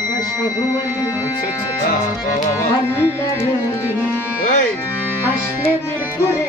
বাবা সাহুয়ালি আচ্ছা, আল্লাহর অলি এই। আসলে মিরপুরে